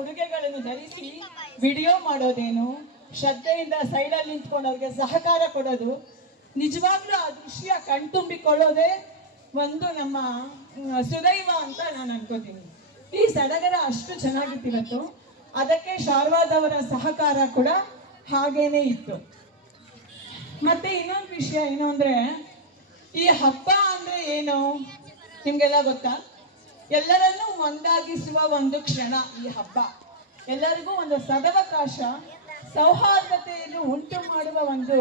ಉಡುಗೆಗಳನ್ನು ಧರಿಸಿ ವಿಡಿಯೋ ಮಾಡೋದೇನು, ಶ್ರದ್ಧೆಯಿಂದ ಸೈಡಲ್ಲಿ ನಿಂತ್ಕೊಂಡು ಅವ್ರಿಗೆ ಸಹಕಾರ ಕೊಡೋದು, ನಿಜವಾಗ್ಲೂ ಆ ದೃಶ್ಯ ಕಣ್ತುಂಬಿಕೊಳ್ಳೋದೇ ಒಂದು ನಮ್ಮ ಸುದೈವ ಅಂತ ನಾನು ಅನ್ಕೋತೀನಿ. ಈ ಸಡಗರ ಅಷ್ಟು ಚೆನ್ನಾಗಿತ್ತು ಇವತ್ತು. ಅದಕ್ಕೆ ಶಾರ್ವಾದವರ ಸಹಕಾರ ಕೂಡ ಹಾಗೇನೆ ಇತ್ತು. ಮತ್ತೆ ಇನ್ನೊಂದು ವಿಷಯ ಏನು ಅಂದ್ರೆ, ಈ ಹಬ್ಬ ಅಂದ್ರೆ ಏನು ನಿಮ್ಗೆಲ್ಲ ಗೊತ್ತಾ? ಎಲ್ಲರನ್ನೂ ಒಂದಾಗಿಸುವ ಒಂದು ಕ್ಷಣ ಈ ಹಬ್ಬ. ಎಲ್ಲರಿಗೂ ಒಂದು ಸದವಕಾಶ, ಸೌಹಾರ್ದತೆಯನ್ನು ಉಂಟು ಮಾಡುವ ಒಂದು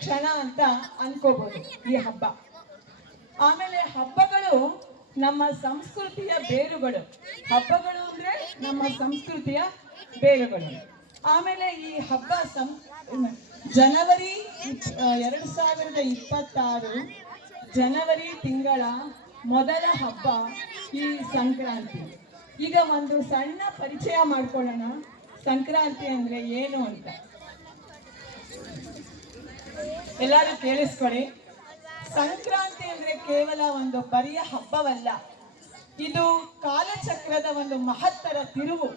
ಕ್ಷಣ ಅಂತ ಅನ್ಕೋಬಹುದು ಈ ಹಬ್ಬ. ಆಮೇಲೆ ಹಬ್ಬಗಳು ನಮ್ಮ ಸಂಸ್ಕೃತಿಯ ಬೇರುಗಳು. ಹಬ್ಬಗಳು ಅಂದ್ರೆ ನಮ್ಮ ಸಂಸ್ಕೃತಿಯ ಬೇರುಗಳು. ಆಮೇಲೆ ಈ ಹಬ್ಬ ಜನವರಿ 2026 ಜನವರಿ ತಿಂಗಳ ಮೊದಲ ಹಬ್ಬ ಈ ಸಂಕ್ರಾಂತಿ. ಈಗ ಒಂದು ಸಣ್ಣ ಪರಿಚಯ ಮಾಡ್ಕೊಳ್ಳೋಣ, ಸಂಕ್ರಾಂತಿ ಅಂದ್ರೆ ಏನು ಅಂತ. ಎಲ್ಲರೂ ಕೇಳಿಸ್ಕೊಳ್ಳಿ. ಸಂಕ್ರಾಂತಿ ಅಂದ್ರೆ ಕೇವಲ ಒಂದು ಬರಿಯ ಹಬ್ಬವಲ್ಲ, ಇದು ಕಾಲಚಕ್ರದ ಒಂದು ಮಹತ್ತರ ತಿರುವು.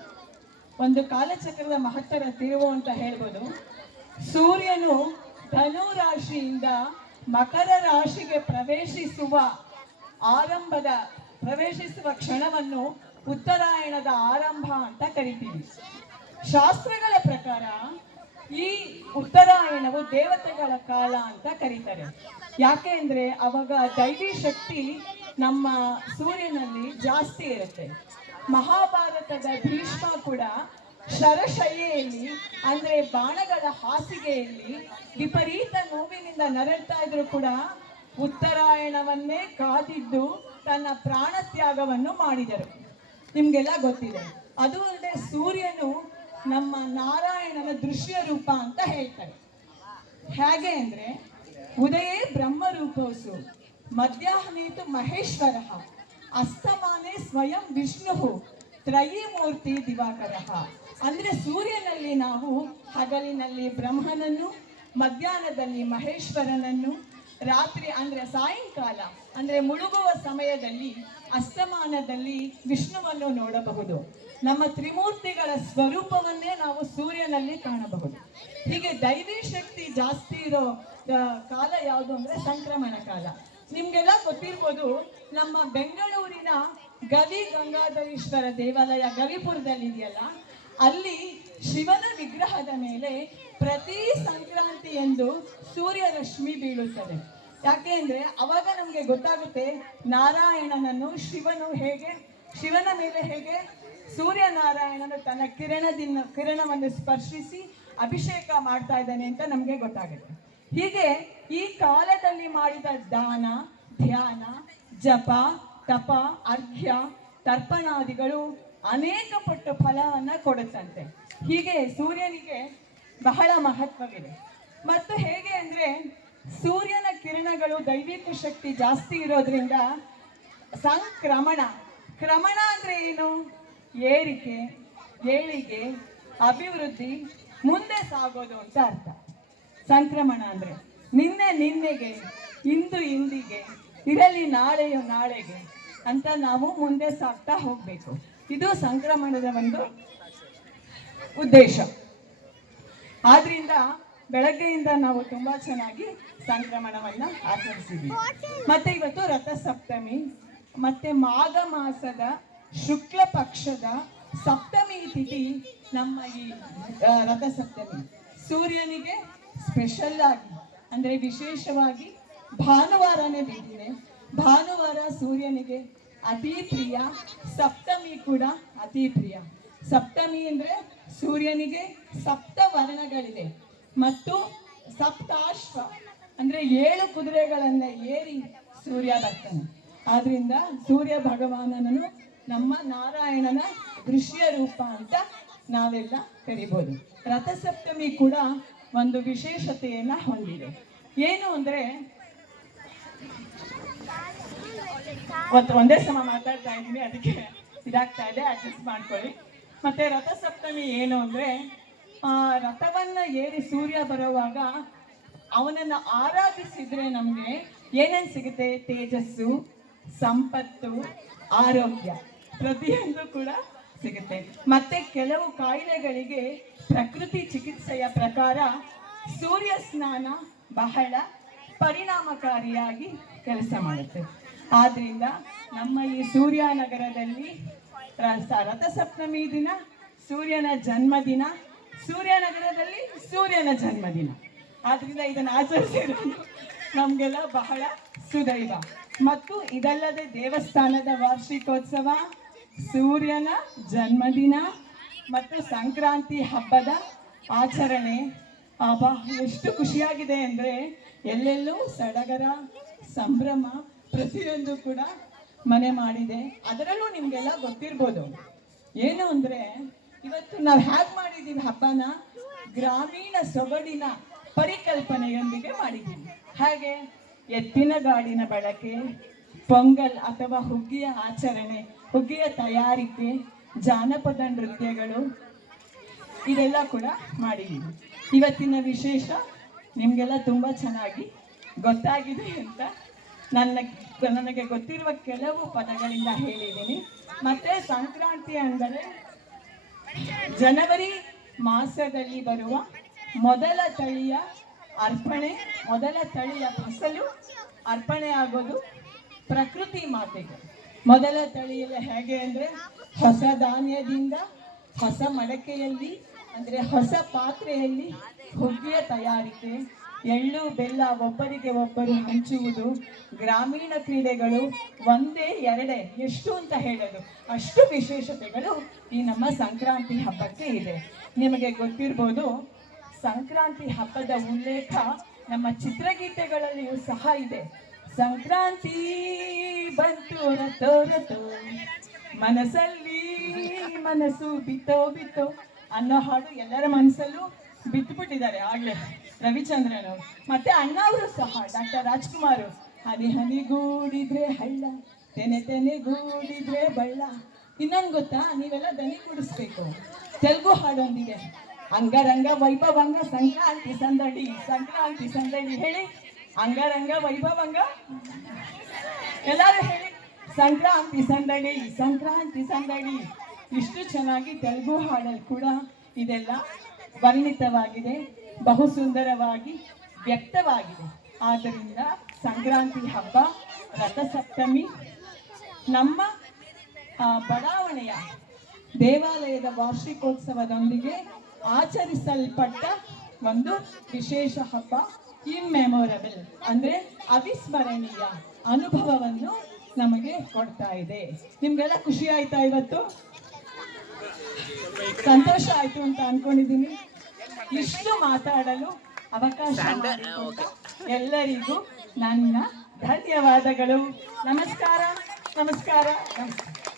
ಒಂದು ಕಾಲಚಕ್ರದ ಮಹತ್ತರ ತಿರುವು ಅಂತ ಹೇಳ್ಬೋದು. ಸೂರ್ಯನು ಧನು ರಾಶಿಯಿಂದ ಮಕರ ರಾಶಿಗೆ ಪ್ರವೇಶಿಸುವ ಕ್ಷಣವನ್ನು ಉತ್ತರಾಯಣದ ಆರಂಭ ಅಂತ ಕರಿತೀವಿ. ಶಾಸ್ತ್ರಗಳ ಪ್ರಕಾರ ಈ ಉತ್ತರಾಯಣವು ದೇವತೆಗಳ ಕಾಲ ಅಂತ ಕರೀತಾರೆ. ಯಾಕೆ ಅಂದ್ರೆ ಅವಾಗ ದೈವಿ ಶಕ್ತಿ ನಮ್ಮ ಸೂರ್ಯನಲ್ಲಿ ಜಾಸ್ತಿ ಇರುತ್ತೆ. ಮಹಾಭಾರತದ ಭೀಷ್ಮ ಕೂಡ ಶರಶಯ್ಯೆಯಲ್ಲಿ ಅಂದ್ರೆ ಬಾಣಗಳ ಹಾಸಿಗೆಯಲ್ಲಿ ವಿಪರೀತ ನೋವಿನಿಂದ ನರಳ್ತಾ ಇದ್ರು ಕೂಡ ಉತ್ತರಾಯಣವನ್ನೇ ಕಾದಿದ್ದು ತನ್ನ ಪ್ರಾಣ ತ್ಯಾಗವನ್ನು ಮಾಡಿದರು. ನಿಮ್ಗೆಲ್ಲ ಗೊತ್ತಿದೆ. ಅದು ಅಲ್ಲದೆ ಸೂರ್ಯನು ನಮ್ಮ ನಾರಾಯಣನ ದೃಶ್ಯ ರೂಪ ಅಂತ ಹೇಳ್ತಾರೆ. ಹೇಗೆ ಅಂದ್ರೆ, ಉದಯೇ ಬ್ರಹ್ಮರೂಪೋಸು ಮಧ್ಯಾಹ್ನೇತು ಮಹೇಶ್ವರ ಅಸ್ತಮಾನೆ ಸ್ವಯಂ ವಿಷ್ಣು ತ್ರಯೀ ಮೂರ್ತಿ ದಿವಾಕರ. ಅಂದ್ರೆ ಸೂರ್ಯನಲ್ಲಿ ನಾವು ಹಗಲಿನಲ್ಲಿ ಬ್ರಹ್ಮನನ್ನು, ಮಧ್ಯಾಹ್ನದಲ್ಲಿ ಮಹೇಶ್ವರನನ್ನು, ರಾತ್ರಿ ಅಂದ್ರೆ ಸಾಯಂಕಾಲ ಅಂದ್ರೆ ಮುಳುಗುವ ಸಮಯದಲ್ಲಿ ಅಸ್ತಮಾನದಲ್ಲಿ ವಿಷ್ಣುವನ್ನು ನೋಡಬಹುದು. ನಮ್ಮ ತ್ರಿಮೂರ್ತಿಗಳ ಸ್ವರೂಪವನ್ನೇ ನಾವು ಸೂರ್ಯನಲ್ಲಿ ಕಾಣಬಹುದು. ಹೀಗೆ ದೈವಿ ಶಕ್ತಿ ಜಾಸ್ತಿ ಇರೋ ಕಾಲ ಯಾವುದು ಅಂದ್ರೆ ಸಂಕ್ರಮಣ ಕಾಲ. ನಿಮ್ಗೆಲ್ಲ ಗೊತ್ತಿರ್ಬೋದು, ನಮ್ಮ ಬೆಂಗಳೂರಿನ ಗವಿ ಗಂಗಾಧರೇಶ್ವರ ದೇವಾಲಯ ಗವಿಪುರದಲ್ಲಿ ಇದೆಯಲ್ಲ, ಅಲ್ಲಿ ಶಿವನ ವಿಗ್ರಹದ ಮೇಲೆ ಪ್ರತಿ ಸಂಕ್ರಾಂತಿ ಎಂದು ಸೂರ್ಯ ರಶ್ಮಿ ಬೀಳುತ್ತದೆ. ಯಾಕೆ ಅಂದ್ರೆ ಅವಾಗ ನಮ್ಗೆ ಗೊತ್ತಾಗುತ್ತೆ ನಾರಾಯಣನನ್ನು ಶಿವನ ಮೇಲೆ ಹೇಗೆ ಸೂರ್ಯನಾರಾಯಣನು ತನ್ನ ಕಿರಣವನ್ನು ಸ್ಪರ್ಶಿಸಿ ಅಭಿಷೇಕ ಮಾಡ್ತಾ ಇದ್ದಾನೆ ಅಂತ ನಮ್ಗೆ ಗೊತ್ತಾಗುತ್ತೆ. ಹೀಗೆ ಈ ಕಾಲದಲ್ಲಿ ಮಾಡಿದ ದಾನ, ಧ್ಯಾನ, ಜಪ, ತಪ, ಅರ್ಘ್ಯ, ತರ್ಪಣಾದಿಗಳು ಅನೇಕ ಪಟ್ಟು ಫಲವನ್ನ ಕೊಡುತ್ತಂತೆ. ಹೀಗೆ ಸೂರ್ಯನಿಗೆ ಬಹಳ ಮಹತ್ವವಿದೆ. ಮತ್ತು ಹೇಗೆ ಅಂದ್ರೆ ಸೂರ್ಯನ ಕಿರಣಗಳು ದೈವಿಕ ಶಕ್ತಿ ಜಾಸ್ತಿ ಇರೋದ್ರಿಂದ ಕ್ರಮಣ ಅಂದ್ರೆ ಏನು? ಏರಿಕೆ, ಏಳಿಗೆ, ಅಭಿವೃದ್ಧಿ, ಮುಂದೆ ಸಾಗೋದು ಅಂತ ಅರ್ಥ. ಸಂಕ್ರಮಣ ಅಂದ್ರೆ ನಿನ್ನೆಗೆ, ಇಂದಿಗೆ, ಇರಲಿ ನಾಳೆಯು ನಾಳೆಗೆ ಅಂತ ನಾವು ಮುಂದೆ ಸಾಗ್ತಾ ಹೋಗ್ಬೇಕು. ಇದು ಸಂಕ್ರಮಣದ ಒಂದು ಉದ್ದೇಶ. ಆದ್ರಿಂದ ಬೆಳಗ್ಗೆಯಿಂದ ನಾವು ತುಂಬಾ ಚೆನ್ನಾಗಿ ಸಂಕ್ರಮಣವನ್ನ ಆಚರಿಸಿದ್ವಿ. ಮತ್ತೆ ಇವತ್ತು ರಥಸಪ್ತಮಿ, ಮತ್ತೆ ಮಾಘ ಮಾಸದ ಶುಕ್ಲ ಪಕ್ಷದ ಸಪ್ತಮಿ ತಿಥಿ ನಮ್ಮ ಈ ರಥಸಪ್ತಮಿ. ಸೂರ್ಯನಿಗೆ ಸ್ಪೆಷಲ್ ಆಗಿ ಅಂದ್ರೆ ವಿಶೇಷವಾಗಿ ಭಾನುವಾರನೇ ಬಿದ್ದಿದೆ. ಭಾನುವಾರ ಸೂರ್ಯನಿಗೆ ಅತಿ ಪ್ರಿಯ, ಸಪ್ತಮಿ ಕೂಡ ಅತಿ ಪ್ರಿಯ. ಸಪ್ತಮಿ ಅಂದ್ರೆ ಸೂರ್ಯನಿಗೆ ಸಪ್ತ ವರ್ಣಗಳಿದೆ ಮತ್ತು ಸಪ್ತಾಶ್ವ ಅಂದ್ರೆ 7 ಕುದುರೆಗಳನ್ನ ಏರಿ ಸೂರ್ಯ ಬರ್ತಾನೆ. ಆದ್ರಿಂದ ಸೂರ್ಯ ಭಗವಾನನನ್ನು ನಮ್ಮ ನಾರಾಯಣನ ದೃಶ್ಯ ರೂಪ ಅಂತ ನಾವೆಲ್ಲ ಕರಿಬೋದು. ರಥಸಪ್ತಮಿ ಕೂಡ ಒಂದು ವಿಶೇಷತೆಯನ್ನ ಹೊಂದಿದೆ. ಏನು ಅಂದ್ರೆ ಒಂದೇ ಸಮ ಮಾತಾಡ್ತಾ ಇದ್ದೀನಿ, ಅದಕ್ಕೆ ಇದಾಗ್ತಾ ಇದೆ, ಅಡ್ಜಸ್ಟ್ ಮಾಡ್ಕೊಳ್ಳಿ. ಮತ್ತೆ ರಥಸಪ್ತಮಿ ಏನು ಅಂದ್ರೆ, ರಥವನ್ನ ಏರಿ ಸೂರ್ಯ ಬರುವಾಗ ಅವನನ್ನ ಆರಾಧಿಸಿದ್ರೆ ನಮ್ಗೆ ಏನೇನ್ ಸಿಗುತ್ತೆ? ತೇಜಸ್ಸು, ಸಂಪತ್ತು, ಆರೋಗ್ಯ ಪ್ರತಿಯೊಂದು ಕೂಡ ಸಿಗುತ್ತೆ. ಮತ್ತೆ ಕೆಲವು ಕಾಯಿಲೆಗಳಿಗೆ ಪ್ರಕೃತಿ ಚಿಕಿತ್ಸೆಯ ಪ್ರಕಾರ ಸೂರ್ಯ ಸ್ನಾನ ಬಹಳ ಪರಿಣಾಮಕಾರಿಯಾಗಿ ಕೆಲಸ ಮಾಡುತ್ತೆ. ಆದ್ರಿಂದ ನಮ್ಮ ಈ ಸೂರ್ಯನಗರದಲ್ಲಿ ರಥಸಪ್ತಮಿ ದಿನ ಸೂರ್ಯನ ಜನ್ಮದಿನ, ಸೂರ್ಯನಗರದಲ್ಲಿ ಸೂರ್ಯನ ಜನ್ಮದಿನ. ಆದ್ರಿಂದ ಇದನ್ನು ಆಚರಿಸಿರೋದು ನಮಗೆಲ್ಲ ಬಹಳ ಸುದೈವ. ಮತ್ತು ಇದಲ್ಲದೆ ದೇವಸ್ಥಾನದ ವಾರ್ಷಿಕೋತ್ಸವ, ಸೂರ್ಯನ ಜನ್ಮದಿನ ಮತ್ತು ಸಂಕ್ರಾಂತಿ ಹಬ್ಬದ ಆಚರಣೆ ಎಷ್ಟು ಖುಷಿಯಾಗಿದೆ ಅಂದರೆ ಎಲ್ಲೆಲ್ಲೂ ಸಡಗರ ಸಂಭ್ರಮ ಪ್ರತಿಯೊಂದು ಕೂಡ ಮನೆ ಮಾಡಿದೆ. ಅದರಲ್ಲೂ ನಿಮಗೆಲ್ಲ ಗೊತ್ತಿರ್ಬೋದು ಏನು ಅಂದರೆ ಇವತ್ತು ನಾವು ಹೇಗೆ ಮಾಡಿದ್ದೀವಿ ಹಬ್ಬನ, ಗ್ರಾಮೀಣ ಸೊಗಡಿನ ಪರಿಕಲ್ಪನೆಯೊಂದಿಗೆ ಮಾಡಿದ್ದೀವಿ. ಹಾಗೆ ಎತ್ತಿನ ಗಾಡಿನ ಬಳಕೆ, ಪೊಂಗಲ್ ಅಥವಾ ಹುಗ್ಗಿಯ ಆಚರಣೆ, ಹುಗ್ಗಿಯ ತಯಾರಿಕೆ, ಜಾನಪದ ನೃತ್ಯಗಳು ಇದೆಲ್ಲ ಕೂಡ ಮಾಡಿದ್ದೀವಿ. ಇವತ್ತಿನ ವಿಶೇಷ ನಿಮಗೆಲ್ಲ ತುಂಬ ಚೆನ್ನಾಗಿ ಗೊತ್ತಾಗಿದೆ ಅಂತ ನನಗೆ ಗೊತ್ತಿರುವ ಕೆಲವು ಪದಗಳಿಂದ ಹೇಳಿದ್ದೀನಿ. ಮತ್ತೆ ಸಂಕ್ರಾಂತಿ ಅಂದರೆ ಜನವರಿ ಮಾಸದಲ್ಲಿ ಬರುವ ಮೊದಲ ತಳಿಯ ಅರ್ಪಣೆ, ಮೊದಲ ತಳಿಯ ಫಸಲು ಅರ್ಪಣೆ ಆಗೋದು ಪ್ರಕೃತಿ ಮಾತೆಗೆ. ಮೊದಲ ತಳಿಯಲ್ಲಿ ಹೇಗೆ ಅಂದರೆ ಹೊಸ ಧಾನ್ಯದಿಂದ ಹೊಸ ಮಡಕೆಯಲ್ಲಿ ಅಂದರೆ ಹೊಸ ಪಾತ್ರೆಯಲ್ಲಿ ಹುಗ್ಗಿಯ ತಯಾರಿಕೆ, ಎಳ್ಳು ಬೆಲ್ಲ ಒಬ್ಬರಿಗೆ ಒಬ್ಬರು ಹಂಚುವುದು, ಗ್ರಾಮೀಣ ಕ್ರೀಡೆಗಳು ಒಂದೇ ಎರಡೇ ಎಷ್ಟು ಅಂತ ಹೇಳೋದು, ಅಷ್ಟು ವಿಶೇಷತೆಗಳು ಈ ನಮ್ಮ ಸಂಕ್ರಾಂತಿ ಹಬ್ಬಕ್ಕೆ ಇದೆ. ನಿಮಗೆ ಗೊತ್ತಿರ್ಬೋದು ಸಂಕ್ರಾಂತಿ ಹಬ್ಬದ ಉಲ್ಲೇಖ ನಮ್ಮ ಚಿತ್ರಗೀತೆಗಳಲ್ಲಿಯೂ ಸಹ ಇದೆ. ಸಂಕ್ರಾಂತಿ ಬಂತು ರಥೋ ರಥೋ, ಮನಸ್ಸಲ್ಲಿ ಮನಸ್ಸು ಬಿತ್ತೋ ಬಿತ್ತೋ ಅನ್ನೋ ಹಾಡು ಎಲ್ಲರ ಮನಸ್ಸಲ್ಲೂ ಬಿತ್ತುಬಿಟ್ಟಿದ್ದಾರೆ ಆಗ್ಲೇ ರವಿಚಂದ್ರನ್ ಅವರು. ಮತ್ತೆ ಅಣ್ಣ ಅವರು ಸಹ ಡಾಕ್ಟರ್ ರಾಜ್ಕುಮಾರ್, ಹನಿ ಹನಿಗೂಡಿದ್ರೆ ಹಳ್ಳ, ತೆನೆ ತೆನೆಗೂಡಿದ್ರೆ ಬಳ್ಳ. ಇನ್ನೊಂದು ಗೊತ್ತಾ, ನೀವೆಲ್ಲ ದನಿ ಕೂಡಿಸ್ಬೇಕು. ತೆಲುಗು ಹಾಡೊಂದಿದೆ, ಅಂಗರಂಗ ವೈಭವಂಗ ಸಂಕ್ರಾಂತಿ ಸಂದಡಿ, ಸಂಕ್ರಾಂತಿ ಸಂದಡಿ ಹೇಳಿ. ಅಂಗರಂಗ ವೈಭವಂಗ ಎಲ್ಲರೂ ಹೇಳಿ, ಸಂಕ್ರಾಂತಿ ಸಂದಡಿ, ಸಂಕ್ರಾಂತಿ ಸಂದಡಿ. ಇಷ್ಟು ಚೆನ್ನಾಗಿ ತೆಲುಗು ಹಾಡಲ್ಲಿ ಕೂಡ ಇದೆಲ್ಲ ವರ್ಣಿತವಾಗಿದೆ, ಬಹು ಸುಂದರವಾಗಿ ವ್ಯಕ್ತವಾಗಿದೆ. ಆದ್ದರಿಂದ ಸಂಕ್ರಾಂತಿ ಹಬ್ಬ, ರಥಸಪ್ತಮಿ ನಮ್ಮ ಬಡಾವಣೆಯ ದೇವಾಲಯದ ವಾರ್ಷಿಕೋತ್ಸವದೊಂದಿಗೆ ಆಚರಿಸಲ್ಪಟ್ಟ ಒಂದು ವಿಶೇಷ ಹಬ್ಬ. ಇಮ್ಮೆಮೊರಬಲ್ ಅಂದರೆ ಅವಿಸ್ಮರಣೀಯ ಅನುಭವವನ್ನು ನಮಗೆ ಕೊಡ್ತಾ ಇದೆ. ನಿಮ್ಗೆಲ್ಲ ಖುಷಿ ಆಯ್ತಾ? ಇವತ್ತು ಸಂತೋಷ ಆಯ್ತು ಅಂತ ಅನ್ಕೊಂಡಿದ್ದೀನಿ. ಇಷ್ಟು ಮಾತಾಡಲು ಅವಕಾಶ ಮಾಡಿಕೊಟ್ಟ ಎಲ್ಲರಿಗೂ ನನ್ನ ಧನ್ಯವಾದಗಳು. ನಮಸ್ಕಾರ ನಮಸ್ಕಾರ ನಮಸ್ಕಾರ.